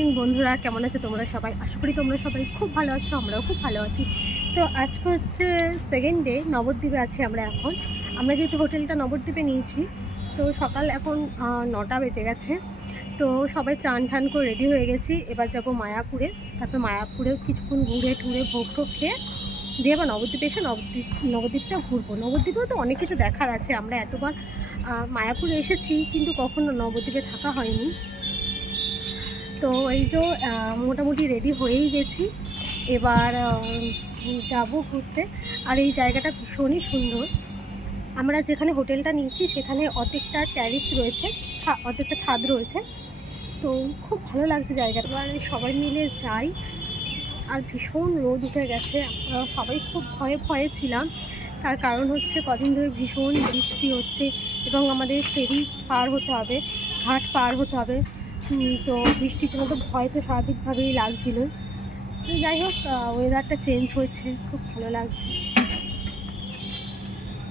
Morning বন্ধুরা, কেমন আছে তোমরা সবাই? আশা করি তোমরা সবাই খুব ভালো আছো, আমরাও খুব ভালো আছি। তো আজকে হচ্ছে সেকেন্ড ডে নবদ্বীপে আছি আমরা এখন। আমরা যেহেতু হোটেলটা নবদ্বীপে নিয়েছি, তো সকাল এখন নটা বেজে গেছে। তো সবাই চান ঠান করে রেডি হয়ে গেছি। এবার যাব মায়াপুরে। তারপর মায়াপুরে কিছুক্ষণ ঘুরে টুরে ভোগ টোগ খেয়ে দিয়ে আবার নবদ্বীপে এসে নবদ্বীপ, নবদ্বীপটা ঘুরবো। নবদ্বীপেও তো অনেক কিছু দেখার আছে। আমরা এতবার মায়াপুরে এসেছি, কিন্তু কখনো নবদ্বীপে থাকা হয়নি। তো এই যে মোটামুটি রেডি হয়েই গেছি। এবার যাব ঘুরতে। আর এই জায়গাটা ভীষণই সুন্দর। আমরা যেখানে হোটেলটা নিয়েছি, সেখানে অর্ধেকটা ট্যারিস রয়েছে অর্ধেকটা ছাদ রয়েছে। তো খুব ভালো লাগছে জায়গাটা। এবার সবাই মিলে যাই। আর ভীষণ রোদ উঠে গেছে। আমরা সবাই খুব ভয়ে ভয়ে ছিলাম। তার কারণ হচ্ছে, কদিন ধরে ভীষণ বৃষ্টি হচ্ছে এবং আমাদের ফেরি পার হতে হবে, ঘাট পার হতে হবে। তো বৃষ্টির জন্য তো ভয় তো স্বাভাবিকভাবেই লাগছিল। যাই হোক ওয়েদারটা চেঞ্জ হয়েছে, খুব ভালো লাগছে।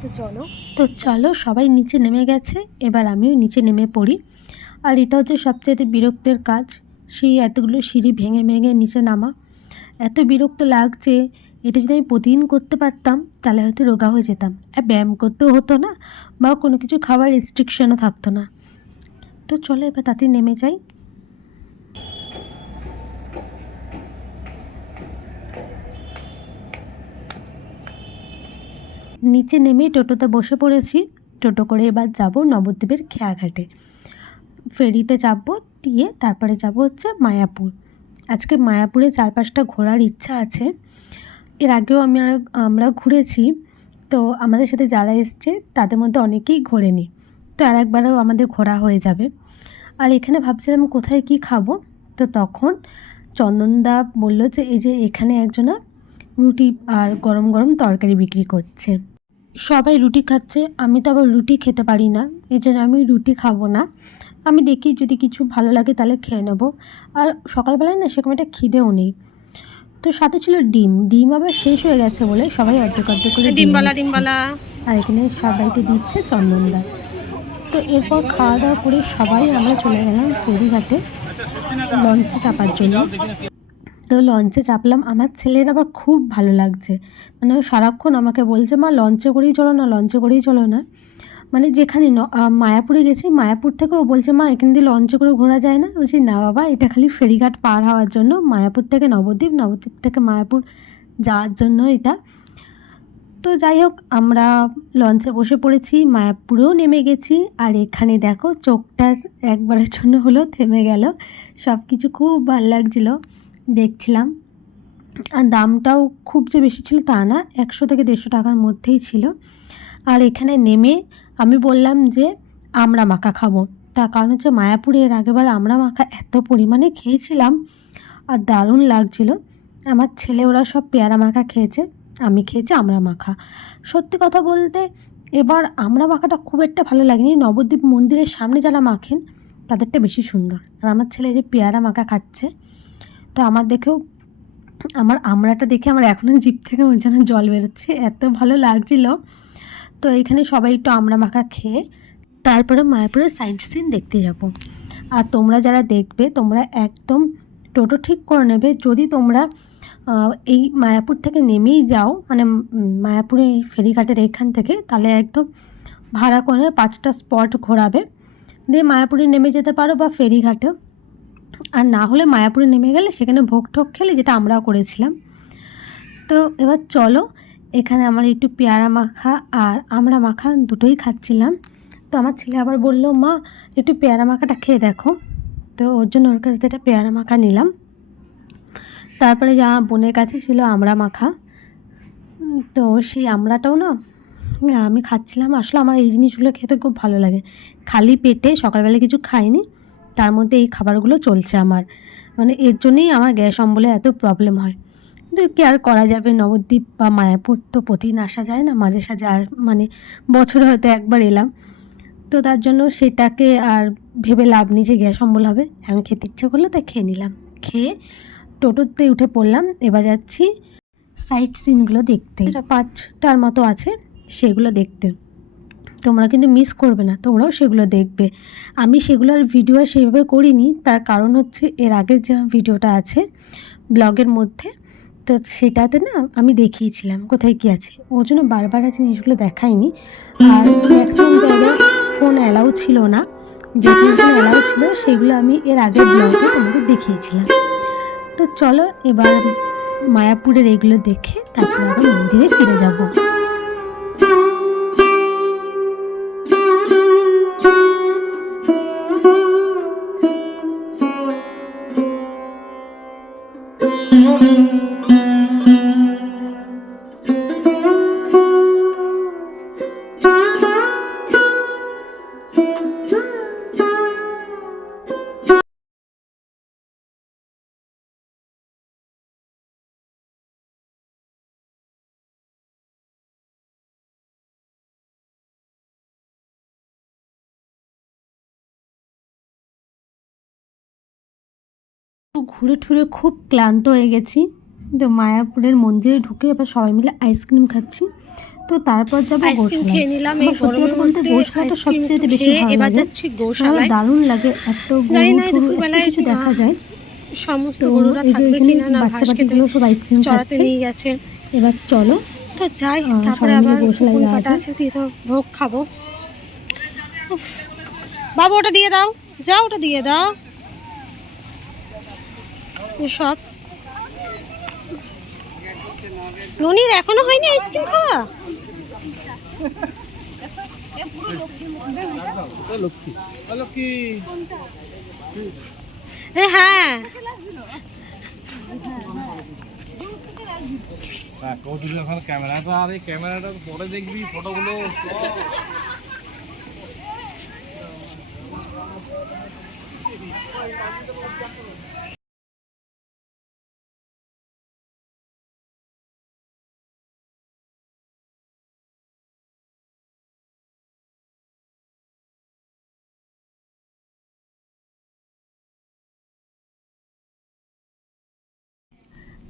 তো চলো। তো চলো, সবাই নিচে নেমে গেছে, এবার আমিও নিচে নেমে পড়ি। আর এটা হচ্ছে সবচেয়ে বিরক্তের কাজ, সেই এতগুলো সিঁড়ি ভেঙে ভেঙে নিচে নামা। এত বিরক্ত লাগছে, এটা যদি আমি প্রতিদিন করতে পারতাম, তাহলে হয়তো রোগা হয়ে যেতাম। আর ব্যায়াম করতেও হতো না, বা কোনো কিছু খাবার রেস্ট্রিকশনও থাকতো না। তো চলো এবার তাতে নেমে যাই। নিচে নেমে টোটোতে বসে পড়েছি। টোটো করে এবার যাব নবদ্বীপের খেয়াঘাটে। ফেরিতে যাব, দিয়ে তারপরে যাব হচ্ছে মায়াপুর। আজকে মায়াপুরে চারপাশটা ঘোরার ইচ্ছা আছে। এর আগেও আমরা আমরা ঘুরেছি। তো আমাদের সাথে যারা এসছে, তাদের মধ্যে অনেকেই ঘোরেনি। তো আর একবারও আমাদের ঘোরা হয়ে যাবে। আর এখানে ভাবছিলাম কোথায় কি খাব? তো তখন চন্দনদা বলল যে এই যে এখানে একজনা রুটি আর গরম গরম তরকারি বিক্রি করছে। সবাই রুটি খাচ্ছে আমি তো আবার রুটি খেতে পারি না এই জন্য আমি রুটি খাব না। আমি দেখি যদি কিছু ভালো লাগে তাহলে খেয়ে নেব। আর সকালবেলায় না সেরকম একটা খিদেও নেই। তো সাথে ছিল ডিম ডিম আবার শেষ হয়ে গেছে বলে সবাই অর্ধেক অর্ধেক করে ডিম ডিমবালা নিচ্ছে। ডিমবালা আর এখানে সবাইকে দিচ্ছে চন্দনদা। তো এরপর খাওয়া দাওয়া করে সবাই আমরা চলে গেলাম ফেরিঘাটে লঞ্চে চাপার জন্য। তো লঞ্চে চাপলাম। আমার ছেলের আবার খুব ভালো লাগছে। মানে ও সারাক্ষণ আমাকে বলছে, মা, লঞ্চে করেই চলো না, লঞ্চে করেই চলো না। মানে যেখানে মায়াপুরে গেছি, মায়াপুর থেকেও বলছে, মা, এখান দিয়ে লঞ্চে করে ঘোরা যায় না? বলছি, না, বাবা, এটা খালি ফেরিঘাট পার হওয়ার জন্য। মায়াপুর থেকে নবদ্বীপ নবদ্বীপ থেকে মায়াপুর যাওয়ার জন্য এটা। তো যাই হোক, আমরা লঞ্চে বসে পড়েছি, মায়াপুরেও নেমে গেছি। আর এখানে দেখো, চোখটা একবারের জন্য হলো থেমে গেল। সব কিছু খুব ভালো লাগছিল, দেখছিলাম। আর দামটাও খুব যে বেশি ছিল তা না, একশো থেকে দেড়শো টাকার মধ্যেই ছিল। আর এখানে নেমে আমি বললাম যে, আমরা মাখা খাব। তার কারণ হচ্ছে মায়াপুরে এর আগেবার আমরা মাখা এত পরিমাণে খেয়েছিলাম, আর দারুণ লাগছিল। আমার ছেলে ওরা সব পেয়ারা মাখা খেয়েছে। আমি খেয়েছি, আমরা মাখা। সত্যি কথা বলতে, এবার আমরা মাখাটা খুব একটা ভালো লাগেনি। নবদ্বীপ মন্দিরের সামনে যারা মাখেন, তাদেরটা বেশি সুন্দর। আর আমার ছেলে যে পেয়ারা মাখা খাচ্ছে, তো আমার দেখেও, আমার আমড়াটা দেখে আমার এখনও জিপ থেকে ওই যেন জল বেরোচ্ছে। এত ভালো লাগছিল। তো এখানে সবাই একটু আমড়া মাখা খেয়ে, তারপরে মায়াপুরের সাইড সিন দেখতে যাব। আর তোমরা যারা দেখবে, তোমরা একদম টোটো ঠিক করে নেবে। যদি তোমরা এই মায়াপুর থেকে নেমেই যাও মানে মায়াপুরে এই ফেরিঘাটের এখান থেকে, তাহলে একদম ভাড়া করে পাঁচটা স্পট ঘোরাবে। দিয়ে মায়াপুরে নেমে যেতে পারো বা ফেরিঘাটেও আর না হলে মায়াপুরে নেমে গেলে সেখানে ভোগ ঠোক খেলে, যেটা আমরাও করেছিলাম। তো এবার চলো, এখানে আমার একটু পেয়ারা মাখা আর আমরা মাখা দুটোই খাচ্ছিলাম। তো আমার ছেলে আবার বলল, মা, একটু পেয়ারা মাখাটা খেয়ে দেখো। তো ওর জন্য ওর কাছ থেকে পেয়ারা মাখা নিলাম। তারপরে যা বোনের কাছে ছিল আমড়া মাখা। তো সেই আমড়াটাও না আমি খাচ্ছিলাম। আসলে আমার এই জিনিসগুলো খেতে খুব ভালো লাগে। খালি পেটে সকালবেলা কিছু খাইনি, তার মধ্যে এই খাবারগুলো চলছে আমার। মানে এর জন্যেই আমার গ্যাস অম্বলে এত প্রবলেম হয়। কিন্তু কি আর করা যাবে? নবদ্বীপ বা মায়াপুর তো প্রতিদিন আসা যায় না, মাঝে সাঝে আর মানে বছরে হয়তো একবার এলাম। তো তার জন্য সেটাকে আর ভেবে লাভ যে গ্যাস অম্বল হবে। এখন খেতে ইচ্ছে করল তাই খেয়ে নিলাম। খেয়ে টোটোতে উঠে পড়লাম এবার যাচ্ছি সাইট সিনগুলো দেখতে। এটা পাঁচটার মতো আছে সেগুলো দেখতে। তোমরা কিন্তু মিস করবে না তোমরাও সেগুলো দেখবে। আমি সেগুলোর ভিডিও আর সেইভাবে করিনি তার কারণ হচ্ছে এর আগের যে ভিডিওটা আছে ব্লগের মধ্যে তো সেটাতে না আমি দেখিয়েছিলাম কোথায় কী আছে। ওর জন্য বারবার আর জিনিসগুলো দেখাইনি। আর ম্যাক্সিমাম জায়গায় ফোন অ্যালাউ ছিল না যেগুলো অ্যালাউ ছিল সেগুলো আমি এর আগের ব্লগে তোমাদের দেখিয়েছিলাম। তো চলো এবার মায়াপুরের এগুলো দেখে তারপর আবার মন্দিরে ফিরে যাব। ঘুরে টুরে খুব ক্লান্ত হয়ে গেছি। তো মায়াপুরের মন্দিরে ঢুকে এবার সবাই মিলে আইসক্রিম খাচ্ছি। তো তারপর যাব আইসক্রিম খেয়ে নিলাম এই আমার সত্যি কথা বলতে গোশালাটা সবচেয়ে বেশি ভালো লাগে। আমার দারুণ লাগে এত গরু কিছু দেখা যায়। সমস্ত গরুরা থাকবে কিনা না বাচ্চা বাচ্চাগুলো সব আইসক্রিম চড়াতে খাচ্ছে। নিয়ে গেছে। এবার চলো। তো যাই তারপরে আবার গোশালায় কাটা আছে দিয়ে তো ভোগ খাব। বাবু ওটা দিয়ে দাও যাও ওটা দিয়ে দাও। সব। ননির এখনও হয়নি আইসক্রিম খাওয়া? হ্যাঁ। হ্যাঁ ক্যামেরাটা আর এই ক্যামেরাটা পরে দেখবি, ফটোগুলো।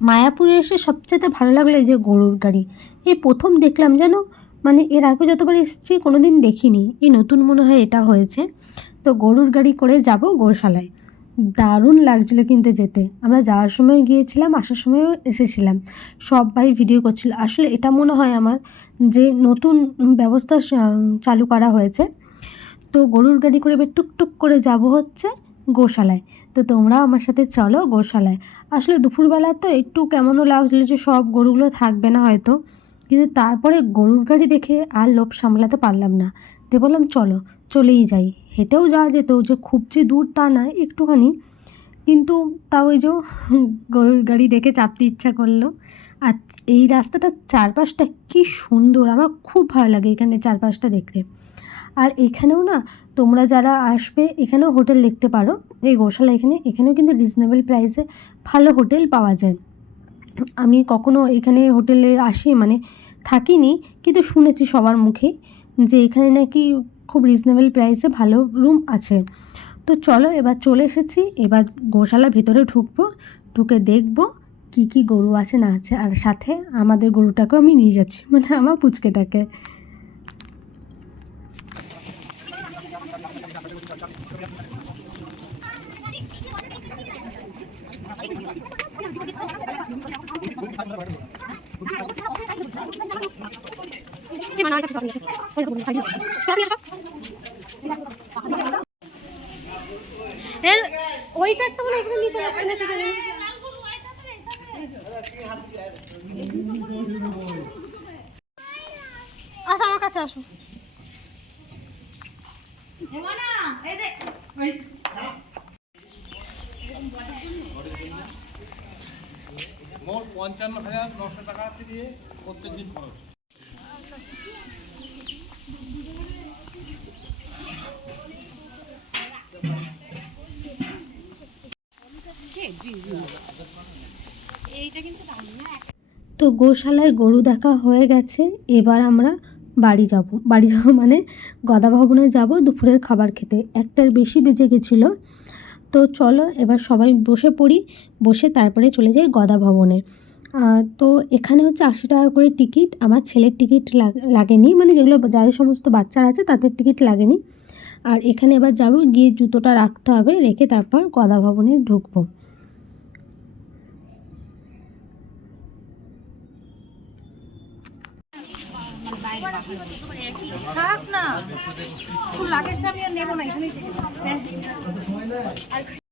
মায়াপুরে এসে সবচেয়ে ভালো লাগল এই যে গরুর গাড়ি। এই প্রথম দেখলাম যেন মানে এর আগে যতবার এসেছি কোনো দিন দেখিনি। এই নতুন মনে হয় এটা হয়েছে। তো গরুর গাড়ি করে যাব গোশালায়। দারুণ লাগছিল কিন্তু যেতে। আমরা যাওয়ার সময় গিয়েছিলাম, আসার সময়ও এসেছিলাম। সবাই ভিডিও করছিল। আসলে এটা মনে হয় আমার যে নতুন ব্যবস্থা চালু করা হয়েছে। তো গরুর গাড়ি করে এবার টুকটুক করে যাব হচ্ছে। গোশালায়। তো তোমরাও আমার সাথে চলো গোশালায়। আসলে দুপুরবেলা তো একটু কেমনও লাগছিল যে সব গরুগুলো থাকবে না হয়তো। কিন্তু তারপরে গরুর গাড়ি দেখে আর লোভ সামলাতে পারলাম না। দিয়ে বললাম, চলো, চলেই যাই। হেঁটেও যাওয়া যেত, যে খুব যে দূর তা না, একটুখানি। কিন্তু তাও ওই যে গরুর গাড়ি দেখে চাপতে ইচ্ছা করল। আর এই রাস্তাটার চারপাশটা কি সুন্দর, আমার খুব ভালো লাগে এখানে চারপাশটা দেখতে। আর এখানেও না, তোমরা যারা আসবে, এখানেও হোটেল দেখতে পারো। এই গোশালা এখানে, এখানেও কিন্তু রিজনেবল প্রাইসে ভালো হোটেল পাওয়া যায়। আমি কখনো এখানে হোটেলে আসি মানে থাকিনি, কিন্তু শুনেছি সবার মুখে যে এখানে নাকি খুব রিজনেবল প্রাইসে ভালো রুম আছে। তো চলো, এবার চলে এসেছি, এবার গোশালা ভেতরে ঢুকবো, ঢুকে দেখব কি কি গরু আছে, না আছে, আর সাথে আমাদের গরুটাকেও আমি নিয়ে যাচ্ছি মানে আমার পুচকেটাকে। ওইটা একটা মনে এখানে নিচে আসছে না সেটা জানি। আসো আমার কাছে আসো মোট পঞ্চান্ন হাজার নশো টাকা দিয়ে প্রত্যেক দিন খরচ। তো গোশালায় গরু দেখা হয়ে গেছে, এবার আমরা বাড়ি যাব। বাড়ি যাব মানে গদা ভবনে যাব দুপুরের খাবার খেতে। একটার বেশি বেজে গেছিল তো চলো এবার সবাই বসে পড়ি, বসে তারপরে চলে যাই গদা ভবনে। তো এখানে হচ্ছে আশি টাকা করে টিকিট, আমার ছেলের টিকিট লাগেনি মানে যেগুলো যার সমস্ত বাচ্চারা আছে তাদের টিকিট লাগেনি। আর এখানে এবার যাব, গিয়ে জুতোটা রাখতে হবে, রেখে তারপর গদা ভবনে ঢুকবো। থাক না। তোর লাগেজটা আমি আর নেব না এখানেই দেখছ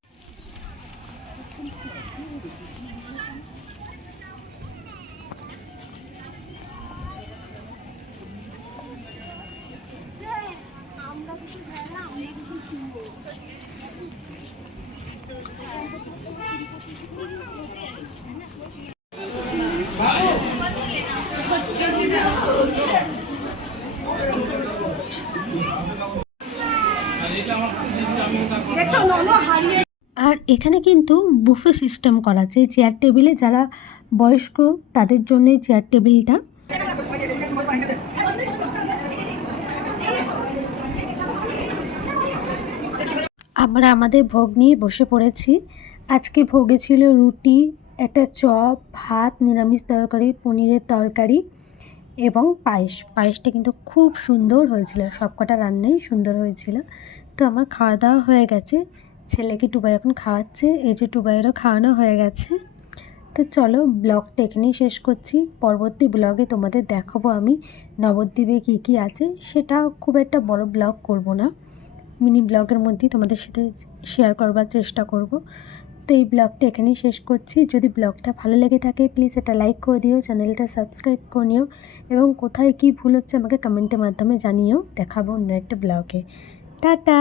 আর এখানে কিন্তু বুফে সিস্টেম করা আছে, চেয়ার টেবিলে যারা বয়স্ক তাদের জন্য চেয়ার টেবিলটা। আমরা আমাদের ভোগ নিয়ে বসে পড়েছি। আজকে ভোগে ছিল রুটি, একটা চপ, ভাত, নিরামিষ তরকারি, পনিরের তরকারি। এবং পায়েস। পায়েসটা কিন্তু খুব সুন্দর হয়েছিল। সবকটা রান্নাই সুন্দর হয়েছিল। তো আমার খাওয়া দাওয়া হয়ে গেছে। ছেলেকে টুবাই এখন খাওয়াচ্ছে। এই যে টুবাইয়েরও খাওয়ানো হয়ে গেছে। তো চলো ব্লগটা এখানেই শেষ করছি। পরবর্তী ব্লগে তোমাদের দেখাবো আমি নবদ্বীপে কী কী আছে। সেটা খুব একটা বড় ব্লগ করব না। মিনি ব্লগের মধ্যেই তোমাদের সাথে শেয়ার করবার চেষ্টা করব। তো এই ব্লগটা এখানেই শেষ করছি। যদি ব্লগটা ভালো লেগে থাকে প্লিজ এটা লাইক করে দিও, চ্যানেলটা সাবস্ক্রাইব করে নিও এবং কোথায় কি ভুল হচ্ছে আমাকে কমেন্টের মাধ্যমে জানিও। দেখাবো অন্য একটা ব্লগে। টাটা!